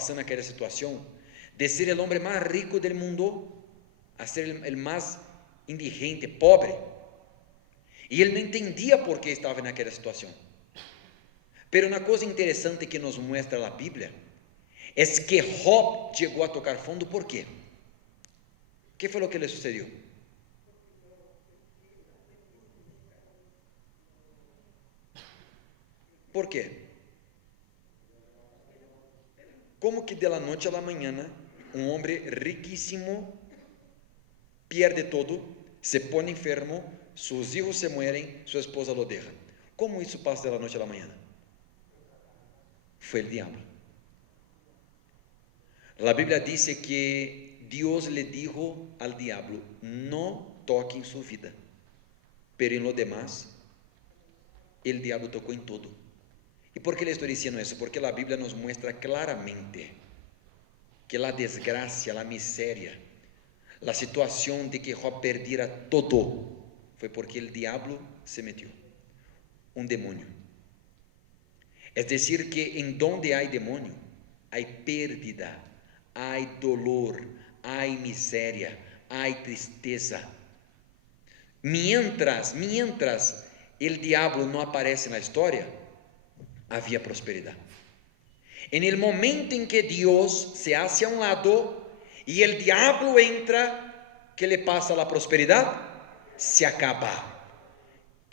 passando aquela situação de ser o homem mais rico do mundo a ser o mais indigente, pobre. E ele não entendia por que estava naquela situação. Pero uma coisa interessante que nos mostra a Bíblia é que Job chegou a tocar fundo. ¿Por quê? O que foi o que lhe sucedeu? ¿Por quê? Como que de la noche a la mañana homem riquíssimo pierde todo, se pone enfermo, seus hijos se mueren, sua esposa lo deja? Como isso passa de la noche a la mañana? Foi o diabo. A Bíblia diz que Deus le dijo al diablo: no toque em sua vida, pero en lo demás, el diablo tocou em todo. E por que le estou dizendo isso? Porque a Bíblia nos mostra claramente que a desgraça, a miséria, a situação de que Job perdiera todo, foi porque o diabo se metió, um demônio. É decir, que em donde há demônio, há pérdida, há dolor, há miséria, há tristeza. Mientras o diabo não aparece na história, havia prosperidade. En el momento em que Deus se hace a um lado e o diabo entra, ¿qué le pasa a la prosperidade? Se acaba.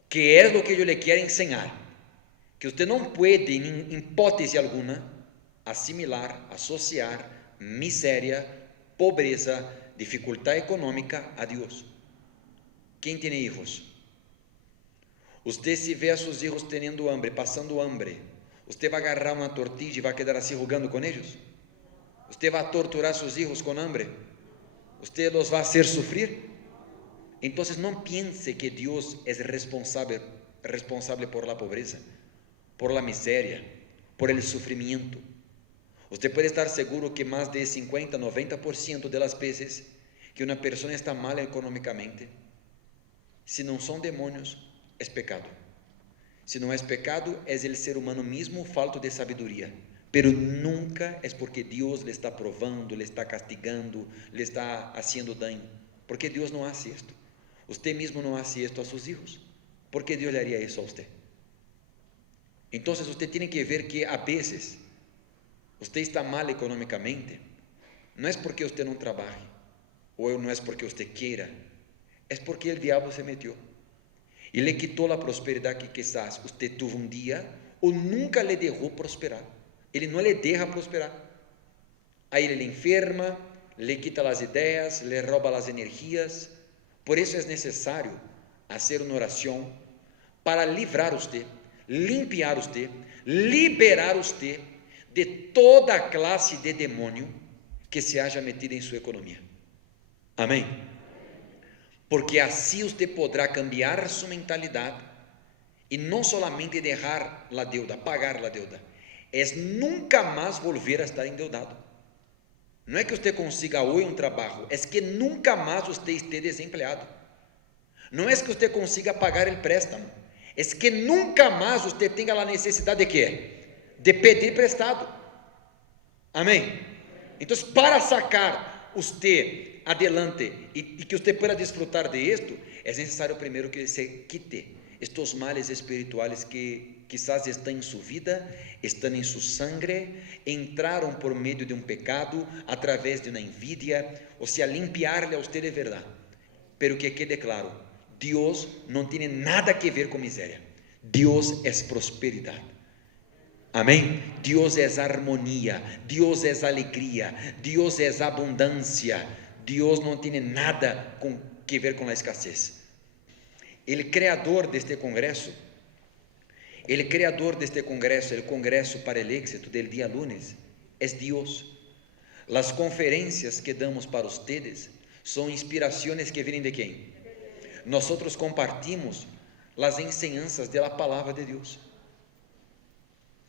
Que é o que eu lhe quero ensinar, que você não pode, em hipótese alguma, assimilar, associar miséria, pobreza, dificuldade econômica a Deus. Quem tem hijos? Você, se vê a seus hijos tendo hambre, passando hambre, você vai agarrar uma tortilha e vai quedar assim jogando com eles? Você vai torturar seus hijos com hambre? Você los vai fazer sofrer? Então, não pense que Deus é responsável por la pobreza, por la miséria, por el sofrimento. Você pode estar seguro que mais de 50, 90% das vezes que uma pessoa está mal econômicamente, se não são demônios, é pecado. Se não é pecado, é o ser humano mesmo falto de sabedoria. Pero nunca é porque Deus lhe está provando, lhe está castigando, lhe está haciendo daño. Porque Deus não hace isto. Você mesmo não hace isto a seus hijos. ¿Por que Deus lhe haría isso a você? Então, você tem que ver que a vezes você está mal econômicamente, não é porque você não trabalhe, ou não é porque você queira, é porque o diabo se metió e lhe quitou a prosperidade que quizás você teve um dia, ou nunca lhe deixou prosperar. Ele não lhe deixa prosperar. Aí ele enferma, lhe quita as ideias, lhe rouba as energias. Por isso é necessário fazer uma oração para livrar você, limpiar você, liberar você de toda classe de demônio que se haja metido em sua economia. Amém? Porque assim você poderá cambiar sua mentalidade e não solamente deixar a deuda, pagar a deuda, é nunca mais volver a estar endeudado. Não é que você consiga hoje um trabalho, é que nunca mais você esteja desempregado. Não é que você consiga pagar o préstamo, é que nunca mais você tenha a necessidade de quê? De pedir prestado. Amém? Então, para sacar você adelante e que você pueda disfrutar de esto, é necessário primeiro que se quite estes males espirituais que quizás estão em sua vida, estão em sua sangre, entraram por meio de um pecado, através de uma envidia, ou seja, limpiar-lhe a você de verdade. Pero que quede claro, Deus não tem nada que ver com miséria. Deus é prosperidade. Amém? Deus é harmonia, Deus é alegria, Deus é abundância. Deus não tem nada que ver com a escassez. O criador deste congresso, o congresso para o éxito del dia lunes, é Deus. As conferências que damos para ustedes são inspirações que vêm de quem? Nós compartimos as enseñanças da palavra de Deus.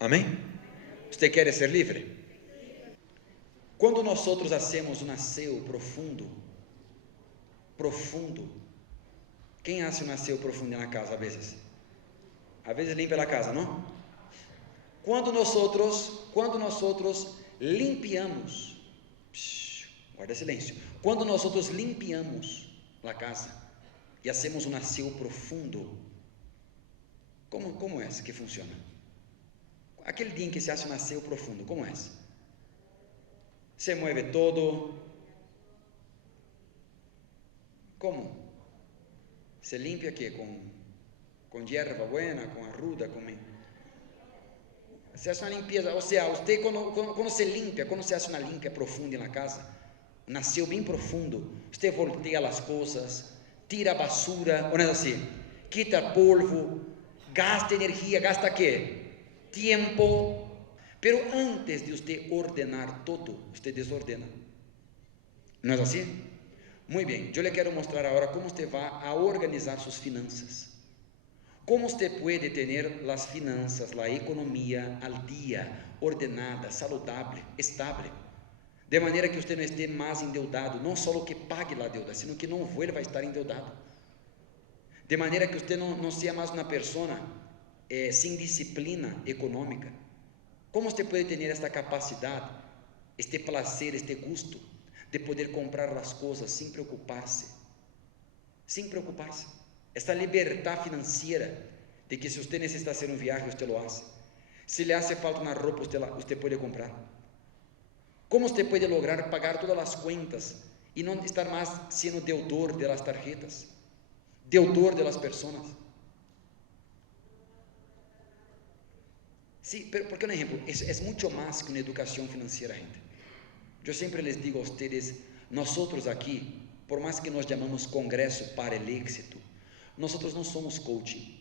Amém? Você quer ser livre? Quando nós hacemos um aseo profundo, quem hace um aseo profundo na casa? A vezes limpa a casa, não? Quando nós limpiamos, guarda silêncio, quando nós limpiamos a casa e hacemos um aseo profundo, como é que funciona? Aquele dia em que se hace um aseo profundo, como é? Se mueve todo, como? Se limpia que com hierba buena, com arruda, se hace uma limpeza, ou seja, você quando se limpia, quando se hace uma limpia profunda na casa, nasceu bem profundo, você voltea as coisas, tira a basura, não é assim, quita polvo, gasta energia, gasta quê? Tempo, pero antes de você ordenar todo, você desordena, não é assim? Muito bem, eu lhe quero mostrar agora como você vai a organizar suas finanças. Como você pode ter as finanças, a economia al dia, ordenada, saudável, estável, de maneira que você não esteja mais endeudado, não só que pague a deuda, sino que não vuelva a estar endeudado, de maneira que você não seja mais uma pessoa sem disciplina econômica. Como você pode ter esta capacidade, este prazer, este gosto, de poder comprar as coisas sem preocupar-se, esta liberdade financeira, de que se você necessita fazer viagem, você lo hace, se lhe hace falta uma roupa, você pode comprar. Como você pode lograr pagar todas as contas e não estar mais sendo deudor de las tarjetas, deudor de las personas? Sí, pero porque un ejemplo, es mucho más que una educación financiera, gente. Yo siempre les digo a ustedes, nosotros aquí, por más que nos llamamos Congreso para el Éxito, nosotros no somos coaching,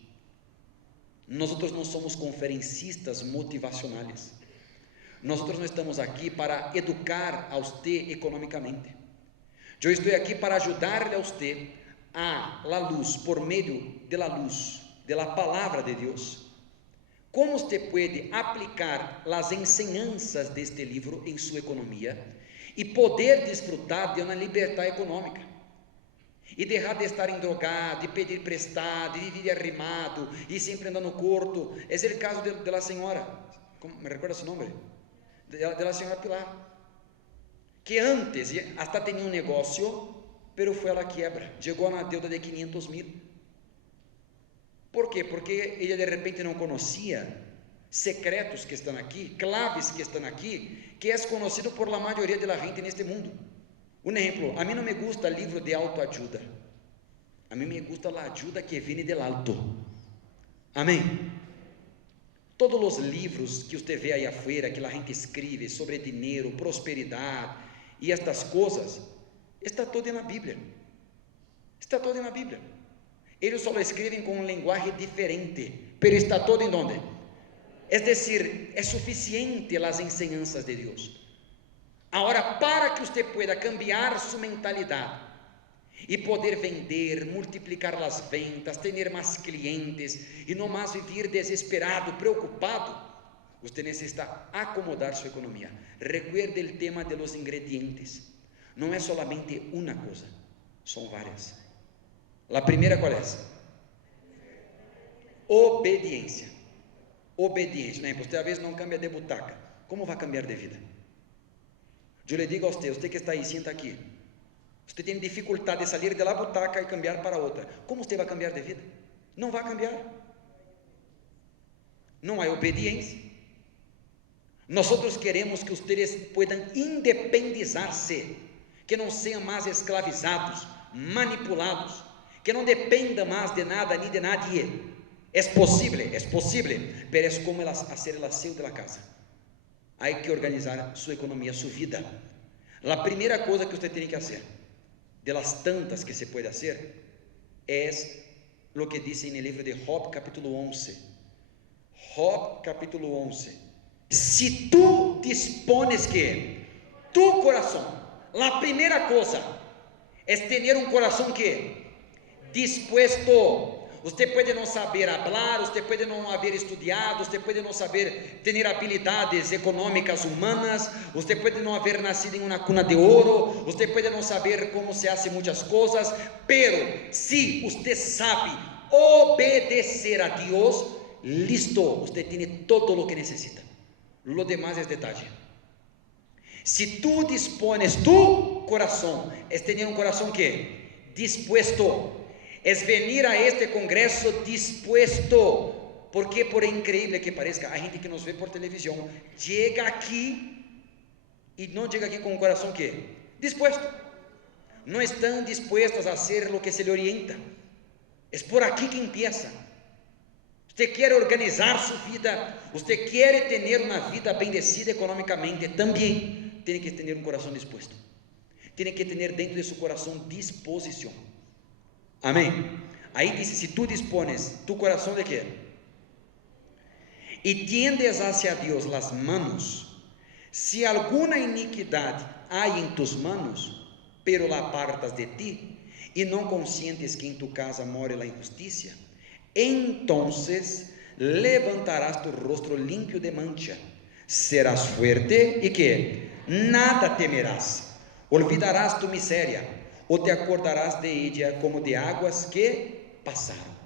nosotros no somos conferencistas motivacionales, nosotros no estamos aquí para educar a usted económicamente. Yo estoy aquí para ayudarle a usted a la luz, por medio de la luz, de la palabra de Dios, como usted puede aplicar las enseñanzas de este libro en su economía y poder disfrutar de una libertad económica e deixar de estar endrogado, de pedir prestado, de viver arrimado e sempre andando corto. Esse é o caso de la senhora, me recuerda seu nome? De la senhora Pilar, que antes hasta tinha um negócio, pero foi a la quiebra, chegou a uma deuda de 500,000. ¿Por quê? Porque ela de repente não conhecia secretos que estão aqui, claves que estão aqui, que é conhecido por la maioria de la gente neste mundo. Um exemplo, a mim não me gusta livro de autoajuda, a mim me gusta a ajuda que vem del alto. Amém? Todos os livros que você vê aí afuera, que a gente escreve sobre dinheiro, prosperidade e estas coisas, está todo na Bíblia. Está todo na Bíblia. Eles só escrevem com um linguagem diferente, pero está todo em onde? É decir, é suficiente as enseñanças de Deus. Agora, para que você pueda cambiar sua mentalidade e poder vender, multiplicar as ventas, ter mais clientes e não mais viver desesperado, preocupado, você necessita acomodar sua economia. Recuerde o tema de los ingredientes. Não é solamente uma coisa, são várias. A primeira qual é? Obediência. Obediência. Né? Você às vezes não cambia de butaca. Como vai cambiar de vida? Eu lhe digo a você que está aí, senta aqui. Você tem dificuldade de sair da butaca e cambiar para outra. Como você vai cambiar de vida? Não vai cambiar. Não há obediência. Nós queremos que vocês puedan independizar-se, que não sejam mais escravizados, manipulados, que não dependam mais de nada nem de nadie. É possível, pero é como fazer o aseo de la casa. Há que organizar sua economia, sua vida. A primeira coisa que você tem que fazer, de las tantas que se pode fazer, é o que diz no livro de Job, capítulo 11. Job, capítulo 11. Se tu dispones que tu coração, a primeira coisa é ter um coração que dispuesto. Você pode não saber falar, você pode não haver estudado, você pode não saber ter habilidades econômicas humanas, você pode não haver nascido em uma cuna de ouro, você pode não saber como se faz muitas coisas, pero se você sabe obedecer a Deus, listo, você tem todo o que necessita. Lo demás é detalhe. Si tú dispones tu corazón, es tener un corazón que dispuesto, es venir a este congreso dispuesto, porque por increíble que parezca, hay gente que nos ve por televisión, llega aquí y no llega aquí con un corazón que dispuesto, no están dispuestas a hacer lo que se le orienta. Es por aquí que empieza. Usted quiere organizar su vida, usted quiere tener una vida bendecida económicamente, también tiene que tener un corazón dispuesto, tiene que tener dentro de su corazón disposición. Amén. Ahí dice, si tú dispones tu corazón de qué, y tiendes hacia Dios las manos, si alguna iniquidad hay en tus manos, pero la apartas de ti, y no consientes que en tu casa more la injusticia, entonces levantarás tu rostro limpio de mancha, serás fuerte y que nada temerás, olvidarás tu miseria, o te acordarás de ella como de aguas que pasaron.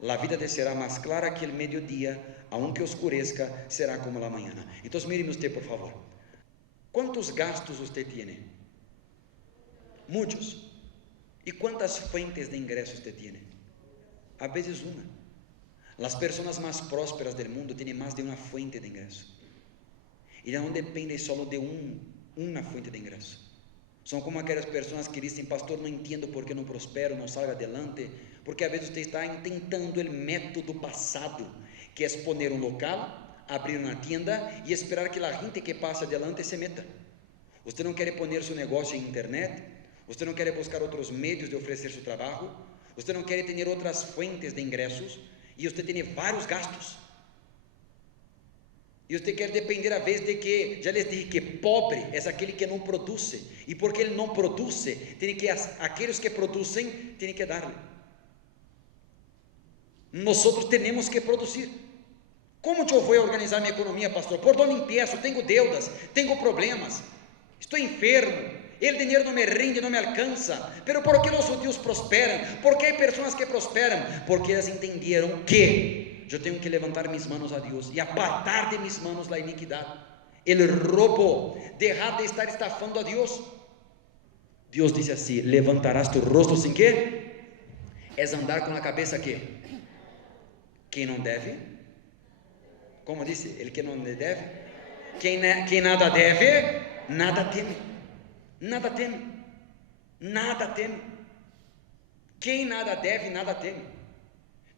La vida te será más clara que el mediodía, aunque oscurezca, será como la mañana. Entonces míreme usted, por favor, ¿cuántos gastos usted tiene? Muchos. ¿Y cuántas fuentes de ingreso usted tiene? A veces una. Las personas más prósperas del mundo tienen más de una fuente de ingreso, y no depende solo de una fuente de ingreso. Son como aquellas personas que dicen, pastor, no entiendo por qué no prospero, no salgo adelante, porque a veces usted está intentando el método pasado, que es poner un local, abrir una tienda y esperar que la gente que pase adelante se meta. Usted no quiere poner su negocio en internet, usted no quiere buscar otros medios de ofrecer su trabajo, usted no quiere tener otras fuentes de ingresos, y usted tiene varios gastos, e usted quer depender a vez de que, já les dije que pobre é aquele que não produz, e porque ele não produz, aqueles que produzem, tem que dar-lhe. Nós temos que produzir. Como eu vou organizar minha economia, pastor? Por onde empiezo? Tenho deudas, tenho problemas, estou enfermo, el dinheiro não me rinde, não me alcança. Pero por que os judíos prosperam? Por que há pessoas que prosperam? Porque elas entenderam que eu tenho que levantar mis manos a Deus e apartar de mis manos a iniquidade, el robo, deixar de estar estafando a Deus. Deus diz assim: levantarás tu rostro sem quê? É andar com a cabeça que quem não deve, como disse, ele que não deve, quem nada deve, nada teme, nada teme, nada teme. Quem nada deve, nada teme.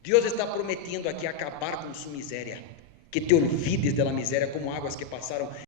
Deus está prometendo aqui acabar com sua miséria, que te olvides da miséria como águas que passaram.